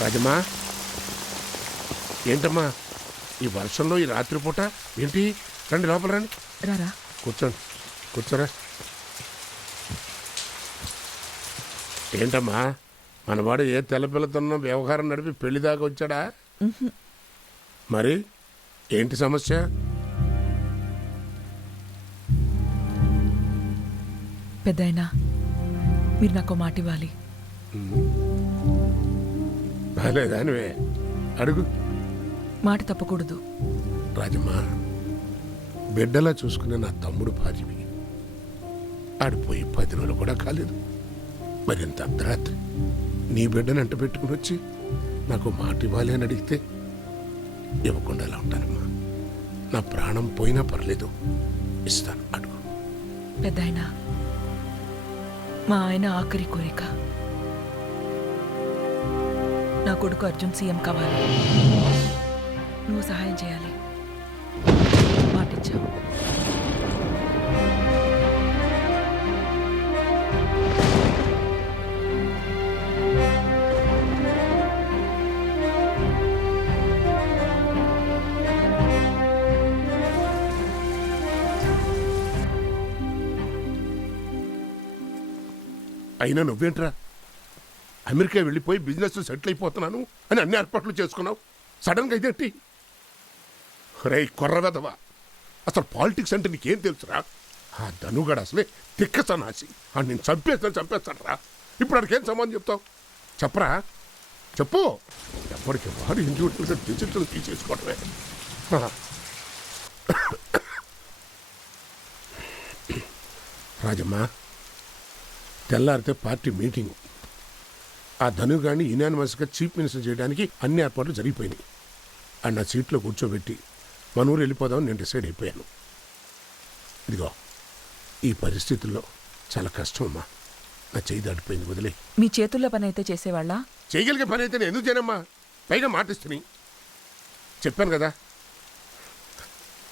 రాజమ్మా, ఏంటమ్మా ఈ వర్షంలో ఈ రాత్రిపూట ఏంటి? రండి లోపల రండి. రారా, కూర్చోండి. కూర్చోరా. ఏంటమ్మా మనవాడు ఏ తెల్లపిల్లతోనో వ్యవహారం నడిపి పెళ్లి దాకా వచ్చాడా? మరి ఏంటి సమస్య? పెద్దాయనా, మీరు నాకు మాట ఇవ్వాలి. బాలేదానివే, అడుగు. మాట తప్పకూడదు. రాజమ్మా, బిడ్డలా చూసుకునే నా తమ్ముడు భార్యవి. ఆడిపోయి 10 రోజులు కూడా కాలేదు. మరింత అర్ధరాత్రి నీ బిడ్డను అంట పెట్టుకుని వచ్చి నాకు మాట ఇవ్వాలి అని అడిగితే ఇవ్వకుండా ఎలా ఉంటానమ్మా? నా ప్రాణం పోయినా పర్లేదు, ఇస్తాను, అడుగు. పెద్దాయనా, మా ఆయన ఆఖరి కోరిక నా కొడుకు అర్జున్ సీఎం కావాలి. నువ్వు సహాయం చేయాలి. మాటిచ్చావు. అయినా నువ్వేంట్రా అమెరికా వెళ్ళిపోయి బిజినెస్ సెటిల్ అయిపోతున్నాను అని అన్ని ఏర్పాట్లు చేసుకున్నావు. సడన్గా ఇదేంటి? రే కొర్రవెదవా, అసలు పాలిటిక్స్ అంటే నీకేం తెలుసురా? ఆ ధనుగాడు అసలే తిక్క సన్నాసి. నేను చంపేస్తాను రా. ఇప్పుడు అడికేం సమాధానం చెప్తావు? చెప్పరా, చెప్పు. ఎప్పటికీ వాడు ఇండివిజువల్గా డిజిటల్ తీసేసుకోవటమే. రాజమ్మా, తెల్లారితే పార్టీ మీటింగు. ఆ ధనుగాడిని యునానిమస్గా చీఫ్ మినిస్టర్ చేయడానికి అన్ని ఏర్పాట్లు జరిగిపోయినాయి. ఆ నా సీట్లో కూర్చోబెట్టి మన ఊరు వెళ్ళిపోదామని నేను డిసైడ్ అయిపోయాను. ఇదిగో ఈ పరిస్థితుల్లో చాలా కష్టం అమ్మా. నా చేయి దాటిపోయింది, వదిలే. మీ చేతుల్లో పని అయితే చేసేవాళ్ళ? చేయగలిగే పని అయితే నేను ఎందుకు చేయనమ్మా? పైగా మాటిస్తుని చెప్పాను కదా,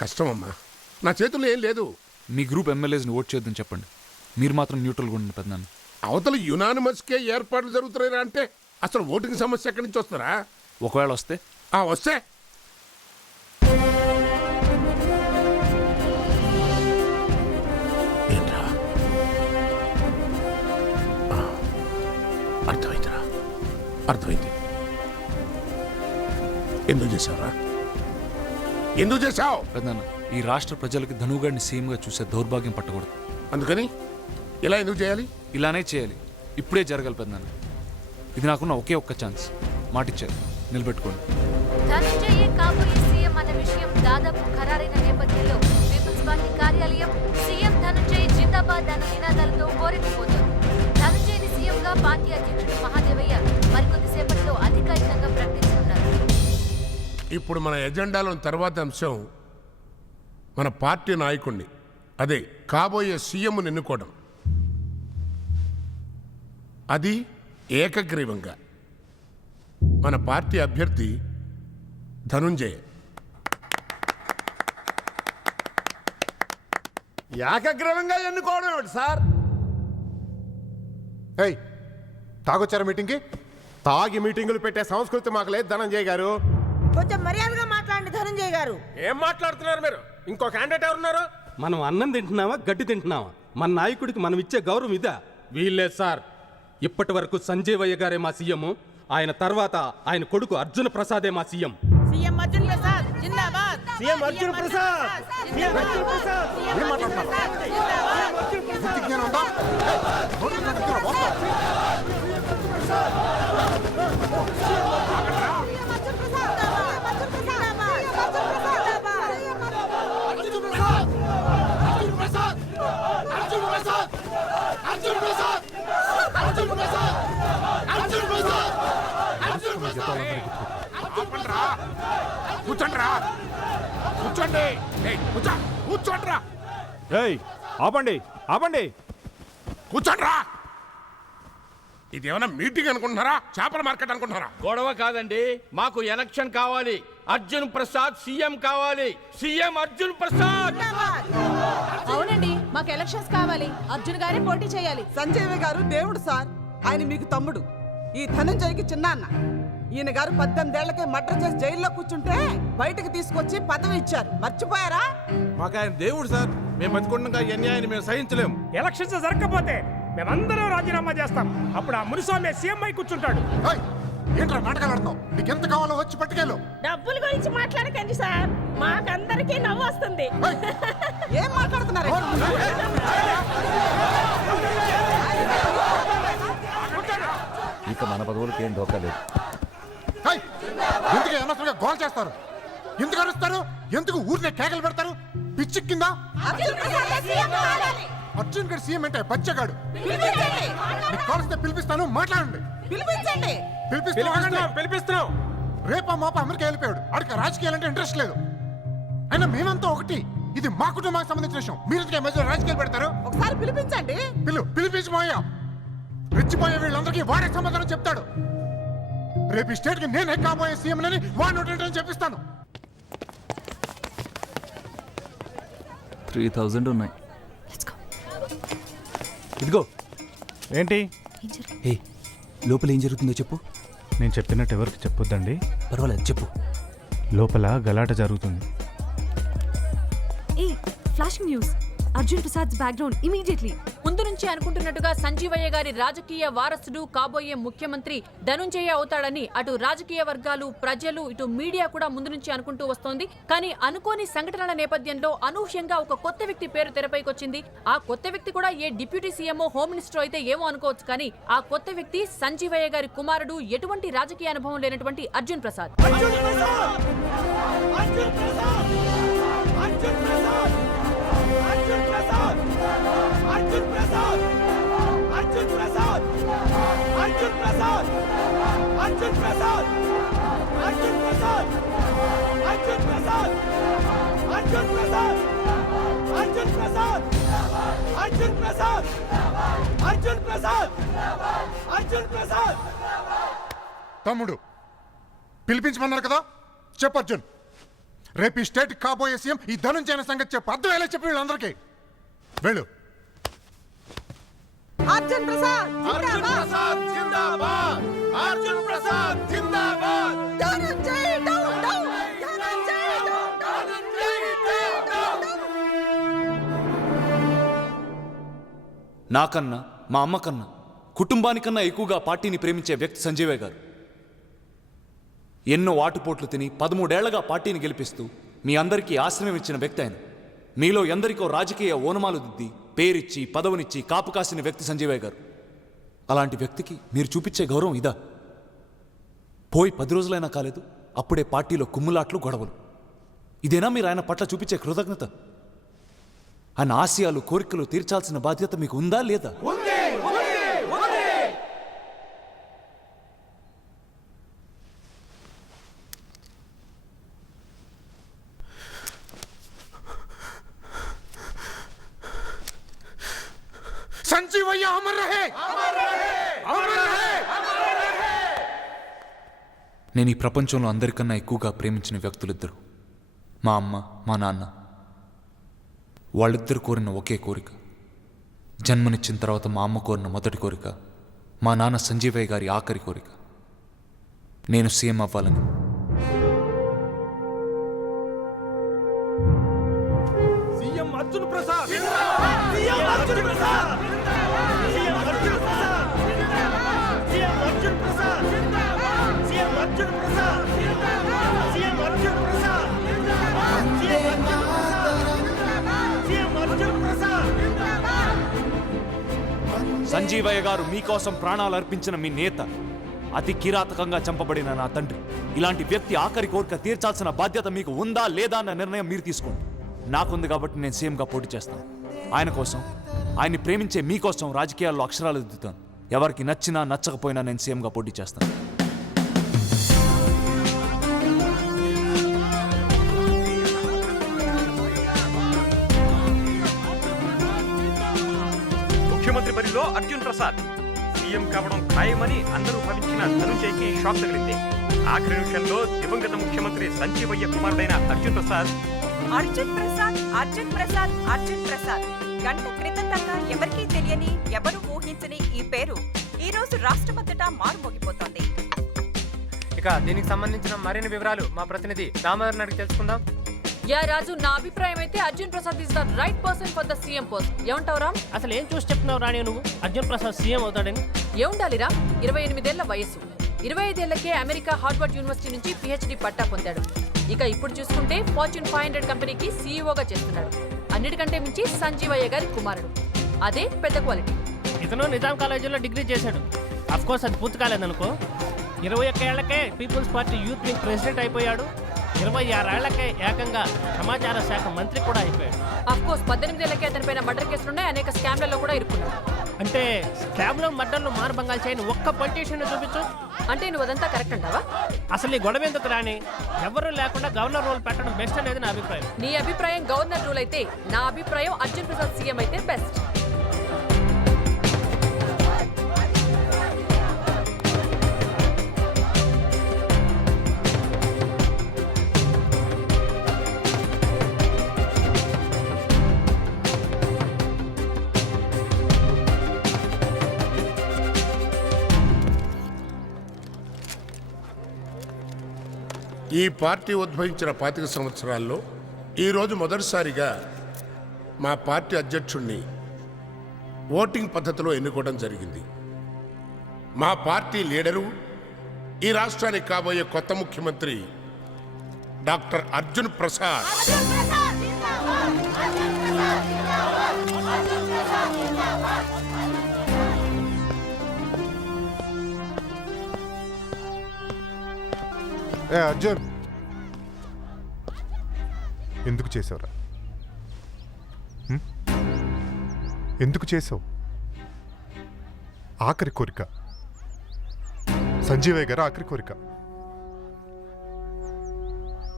కష్టం అమ్మా. నా చేతుల్లో ఏం లేదు. మీ గ్రూప్ ఎమ్మెల్యేస్ని ఓట్ చేద్దని చెప్పండి. మీరు మాత్రం న్యూట్రల్గా ఉండండి పెద్దనాన్న. అవతల యునానిమస్కే ఏర్పాట్లు జరుగుతున్నాయిరా అంటే అసలు ఓటింగ్ సమస్య ఎక్కడి నుంచి వస్తారా? ఒకవేళ వస్తే వస్తే ఏంట్రా? అర్థమైందిరా, అర్థమైంది. ఎందుకు చేశావురా? ఎందుకు చేశావు? పెద్దనాన్న, ఈ రాష్ట్ర ప్రజలకి ధనుగాడిని సీఎంగా చూసే దౌర్భాగ్యం పట్టకూడదు. అందుకని ఇలా ఎందుకు చేయాలి? ఇలానే చేయాలి. ఇప్పుడే జరగాలి పెద్దనాన్న. ఇది నాకున్న ఒకే ఒక్క ఛాన్స్. మాటిచ్చారు, నిలబెట్టుకోండి. ధనంజయ్ కాబోయే సీఎం అన్న విషయం దాదాపు ఖరారైన నేపథ్యంలో పీపుల్స్ పార్టీ కార్యాలయం సీఎం ధనంజయ్ జిందాబాద్ అన్న నినాదాలతో హోరెత్తిపోతుంది. ధనంజయ్ని సీఎంగా పార్టీ అధ్యక్షుడు మహాదేవయ్య మరికొద్దిసేపట్లో అధికారికంగా ప్రకటించనున్నారు. ఇప్పుడు మన ఎజెండాలో తర్వాత అంశం మన పార్టీ నాయకుడిని, అదే కాబోయే సీఎంను ఎన్నుకోవడం. అది ఏకగ్రీవంగా. మన పార్టీ అభ్యర్థి ధనుంజయ. ఏకగ్రీవంగా ఎన్నుకోవడం ఏమిటి సార్? ఏయ్, తాగొచ్చారా మీటింగ్కి? తాగి మీటింగులు పెట్టే సంస్కృతి మాకు లేదు ధనంజయ్ గారు. కొంచెం మర్యాదగా మాట్లాడండి ధనంజయ్ గారు. ఏం మాట్లాడుతున్నారు మీరు? ఇంకో క్యాండిడేట్ ఎవరున్నారు? మనం అన్నం తింటున్నావా, గడ్డి తింటున్నావా? మన నాయకుడికి మనం ఇచ్చే గౌరవం ఇదా? వీల్లేదు సార్. ఇప్పటి వరకు సంజీవయ్య గారే మా సీఎం. ఆయన తర్వాత ఆయన కొడుకు అర్జున ప్రసాదే మా సీఎం. సీఎం అర్జున్ ప్రసాద్ జిందాబాద్. సీఎం అర్జున్ ప్రసాద్. సీఎం అర్జున్ ప్రసాద్. ఏం మాట్లాడుతున్నారు? కూర్చోండి రా. కూర్చోండి. ఏయ్, కూర్చోండిరా. ఏయ్ ఆపండి ఆపండి. కూర్చోండిరా. ఇదేమన్నా మీటింగ్ అనుకుంటున్నారా, చేపల మార్కెట్ అనుకుంటున్నారా? గొడవ కాదండి, మాకు ఎలక్షన్ కావాలి. అర్జున్ ప్రసాద్ సీఎం కావాలి. సీఎం అర్జున్ ప్రసాద్. అవునండి, మాకు ఎలక్షన్స్ కావాలి. అర్జున్ గారే పోటీ చేయాలి. సంజయ్ గారు దేవుడు సార్. ఆయన మీకు తమ్ముడు. ఈ ధనంజయ్కి చిన్నాన్న. ఈయన గారు 18 ఏళ్లకే మర్డర్ చేసి జైల్లో కూర్చుంటే బయటకు తీసుకొచ్చి పదవి ఇచ్చారు. మర్చిపోయారా? మాకు ఆయన దేవుడు సార్. మేము బతికుండగా ఈ అన్యాయాన్ని మేము సహించలేము. ఎలక్షన్స్ జరగకపోతే మేమందరం రాజీనామా చేస్తాం. అప్పుడు ఆ మునిస్వామి సీఎం అయి కూర్చుంటాడు. ఏయ్, ఏంట్రా నాటకాలు ఆడుతున్నావు? నీకు ఎంత కావాలో వచ్చి పట్టుకెళ్ళు. డబ్బుల గురించి మాట్లాడకండి సార్, మాకందరికీ నవ్వు వస్తుంది. ఏం మాట్లాడుతున్నారు? ఇక మన పదవులకి ఏం ఢోకా లేదు. ఏయ్, ఎందుకు అనవసరంగా గోల్ చేస్తారు? ఎందుకు అరుస్తారు? ఎందుకు ఊరినే కేకలు పెడతారు? పిచ్చి కింద అర్జున్ గారు సీఎం అంటే బచ్చగాడు. మీకు కావలసితే పిలిపిస్తాను, మాట్లాడండి. పిలిపించండి. పిలిపిస్తున్నాం. రేపా మాప అమెరికా వెళ్ళిపోయాడు. ఆడికి రాజకీయాలంటే ఇంట్రెస్ట్ లేదు. అయినా మేమంతా ఒకటి. ఇది మా కుటుంబానికి సంబంధించిన విషయం. మీరు మధ్యలో రాజకీయాలు పెడతారు. ఒకసారి పిలిపించండి. పిలిపించమోయా. రెచ్చిపోయే వీళ్ళందరికీ వాడే సమాధానం చెప్తాడు. రేపు ఈ స్టేట్ కి నేనే కాబోయే సీఎం అని వాడు నోటి చెప్పిస్తాను. 3000 ఉన్నాయి. ఇదిగో. ఏంటి? ఏ లోపల ఏం జరుగుతుందో చెప్పు. నేను చెప్పినట్టు ఎవరికి చెప్పొద్దండి. పర్వాలేదు చెప్పు. లోపల గలాట జరుగుతుంది. ఏ flashing news. Arjun Prasad background immediately. ముందు నుంచి అనుకుంటున్నట్టుగా సంజీవయ్య గారి రాజకీయ వారసుడు కాబోయే ముఖ్యమంత్రి ధనుంజయ అవుతాడని అటు రాజకీయ వర్గాలు, ప్రజలు, ఇటు మీడియా కూడా ముందు నుంచి అనుకుంటూ వస్తోంది. కానీ అనుకోని సంఘటనల నేపథ్యంలో అనూహ్యంగా ఒక కొత్త వ్యక్తి పేరు తెరపైకి వచ్చింది. ఆ కొత్త వ్యక్తి కూడా ఏ డిప్యూటీ సీఎంఓ, హోమ్ మినిస్టర్ అయితే ఏమో అనుకోవచ్చు. కానీ ఆ కొత్త వ్యక్తి సంజీవయ్య గారి కుమారుడు, ఎటువంటి రాజకీయ అనుభవం లేనటువంటి అర్జున్ ప్రసాద్. తమ్ముడు పిలిపించమన్నారు కదా, చెప్పు అర్జున్. రేపు ఈ స్టేట్ కాబోయే సీఎం ఈ ధనుంజయ సంగతి చెప్పు. అర్థమయ్యేలా చెప్పి వీళ్ళందరికీ. వెళ్ళు. అర్జున్ ప్రసాద్ జిందాబాద్. అర్జున్ ప్రసాద్ జిందాబాద్. Dhananjay down down. Dhananjay down down. నాకన్నా, మా అమ్మకన్నా, కుటుంబానికన్నా ఎక్కువగా పార్టీని ప్రేమించే వ్యక్తి సంజీవయ్య గారు. ఎన్నో ఆటుపోట్లు తిని 13 ఏళ్లగా పార్టీని గెలిపిస్తూ మీ అందరికీ ఆశ్రయం ఇచ్చిన వ్యక్తి ఆయన. మీలో ఎందరికో రాజకీయ ఓనమాలు దిద్ది పేరిచ్చి పదవునిచ్చి కాపు కాసిన వ్యక్తి సంజీవయ్య గారు. అలాంటి వ్యక్తికి మీరు చూపించే గౌరవం ఇదా? పోయి 10 రోజులైనా కాలేదు, అప్పుడే పార్టీలో కుమ్ములాట్లు, గొడవలు. ఇదేనా మీరు ఆయన పట్ల చూపించే కృతజ్ఞత? ఆయన ఆశయాలు, కోరికలు తీర్చాల్సిన బాధ్యత మీకు ఉందా లేదా? సంజీవయ్య అమర్ రహే. నేను ఈ ప్రపంచంలో అందరికన్నా ఎక్కువగా ప్రేమించిన వ్యక్తులిద్దరు, మా అమ్మ, మా నాన్న. వాళ్ళిద్దరు కోరిన ఒకే కోరిక. జన్మనిచ్చిన తర్వాత మా అమ్మ కోరిన మొదటి కోరిక, మా నాన్న సంజీవయ్య గారి ఆఖరి కోరిక, నేను సీఎం అవ్వాలని. సీఎం అర్జున్ ప్రసాద్. సంజీవయ్య గారు మీకోసం ప్రాణాలు అర్పించిన మీ నేత, అతి కిరాతకంగా చంపబడిన నా తండ్రి. ఇలాంటి వ్యక్తి ఆఖరి కోరిక తీర్చాల్సిన బాధ్యత మీకు ఉందా లేదా అన్న నిర్ణయం మీరు తీసుకోండి. నాకుంది కాబట్టి నేను సీఎంగా పోటీ చేస్తాను. ఆయన కోసం, ఆయన్ని ప్రేమించే మీకోసం రాజకీయాల్లో అక్షరాలు దిద్దుతాను. ఎవరికి నచ్చినా నచ్చకపోయినా నేను సీఎంగా పోటీ చేస్తాను. అర్జున్ ప్రసాద్ సీఎం కావడం ఖాయమని అందరూ భావించిన ధనుంజయ్కి షాక్ తగిలింది. ఆఖరి నిమిషంలో దివంగత ముఖ్యమంత్రి సంజీవయ్య కుమారుడైన అర్జున్ ప్రసాద్ అర్జున్ ప్రసాద్ అర్జున్ ప్రసాద్ అర్జున్ ప్రసాద్ గంట క్రితం దాకా ఎవరికీ తెలియని ఎవరు ఊహించని ఈ పేరు ఈ రోజు రాష్ట్రమంతటా మారుమోగిపోతోంది. ఇక దీనికి సంబంధించిన మరిన్ని వివరాలు మా ప్రతినిధి దామోదర్ అడిగి తెలుసుకుందాం. యా రాజు, నా అభిప్రాయం అయితే Arjun Prasad is the right person for the CM post. ఏమంటావు రామ్? అసలు ఏం చూసి చెప్తున్నావు రాణి నువ్వు అర్జున్ ప్రసాద్ సీఎం అవుతాడని? ఏముండాలిరా, 28 ఏళ్ల వయసు, 25 ఏళ్లకే అమెరికా హార్వర్డ్ యూనివర్సిటీ నుంచి పిహెచ్డి పట్టా పొందాడు. ఇక ఇప్పుడు చూసుకుంటే ఫార్చ్యూన్ 500 కంపెనీకి సీఈఓగా చేస్తున్నాడు. అన్నిటికంటే మించి సంజీవయ్య గారి కుమారుడు. అదే పెద్ద క్వాలిటీ. ఇతను నిజాం కాలేజీలో డిగ్రీ చేశాడు. అఫ్ కోర్స్ అది పూర్తి కాలేదనుకో. 21 ఏళ్లకే people's party youth wing president అయిపోయాడు. 26 ఏళ్లకే ఏకంగా సమాచార శాఖ మంత్రి కూడా అయిపోయాడు. అఫ్ కోర్స్ 18 ఏళ్లకే అతనిపైన మర్డర్ కేసులున్నాయి. అనేక స్కామ్లలో కూడా ఇరుక్కున్నాడు. అంటే స్కామ్లో మర్డర్లు మానభంగాలు చేయని ఒక్క పొలిటీషియన్ చూపించు. అంటే నువ్వు అదంతా కరెక్ట్ అంటావా? అసలు ఈ గొడవ ఎందుకు రాని? ఎవరు లేకుండా గవర్నర్ రోల్ పెట్టడం బెస్ట్ అనేది నా అభిప్రాయం. నీ అభిప్రాయం గవర్నర్ రూల్ అయితే, నా అభిప్రాయం అర్జున్ ప్రసాద్ సీఎం అయితే బెస్ట్. ఈ పార్టీ ఉద్భవించిన 25 సంవత్సరాల్లో ఈరోజు మొదటిసారిగా మా పార్టీ అధ్యక్షుణ్ణి ఓటింగ్ పద్ధతిలో ఎన్నుకోవడం జరిగింది. మా పార్టీ లీడరు, ఈ రాష్ట్రానికి కాబోయే కొత్త ముఖ్యమంత్రి డాక్టర్ అర్జున్ ప్రసాద్. ఏ అర్జున్, ఎందుకు చేసావురా? ఎందుకు చేసావు? ఆఖరి కోరిక, సంజీవయ్య గారు ఆఖరి కోరిక.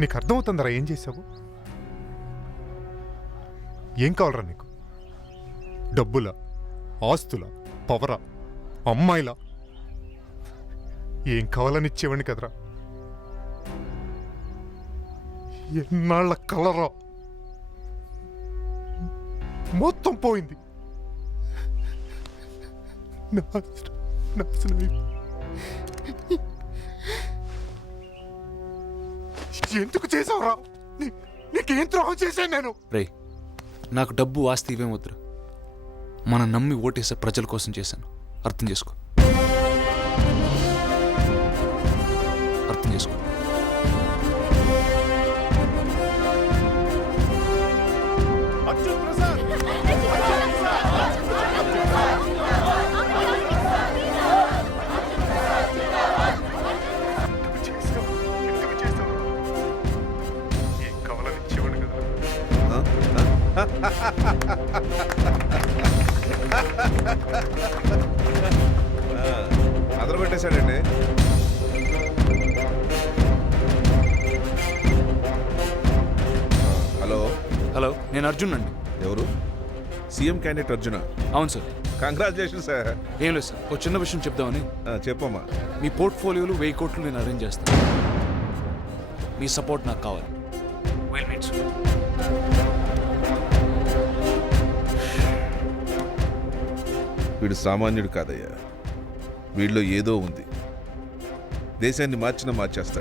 నీకు అర్థమవుతుందరా ఏం చేసావు? ఏం కావాలరా నీకు? డబ్బులా, ఆస్తులా, పవరా, అమ్మాయిలా? ఏం కావాలని ఇచ్చేవాడిని కదరా. ఎన్నాళ్ళ కలరా మొత్తం పోయింది. ఎందుకు చేసావురా? నీకేం ద్రోహం చేశాను నేను? రే, నాకు డబ్బు ఆస్తి ఇవేం వద్దురా. మనం నమ్మి ఓటేసే ప్రజల కోసం చేశాను. అర్థం చేసుకో, అర్థం చేసుకో. అదరు పెట్టేశాడండి. హలో హలో, నేను అర్జున్ అండి. ఎవరు? CM candidate Arjuna? అవును సార్. Congratulation sir. ఏం లేదు సార్, ఒక చిన్న విషయం చెప్దామని. చెప్పమ్మా. మీ పోర్ట్ఫోలియోలు 1000 కోట్లు నేను అరేంజ్ చేస్తాను. మీ సపోర్ట్ నాకు కావాలి. Well meet sir. వీడు సామాన్యుడు కాదయ్యా. వీడిలో ఏదో ఉంది. దేశాన్ని మార్చేస్తాడు.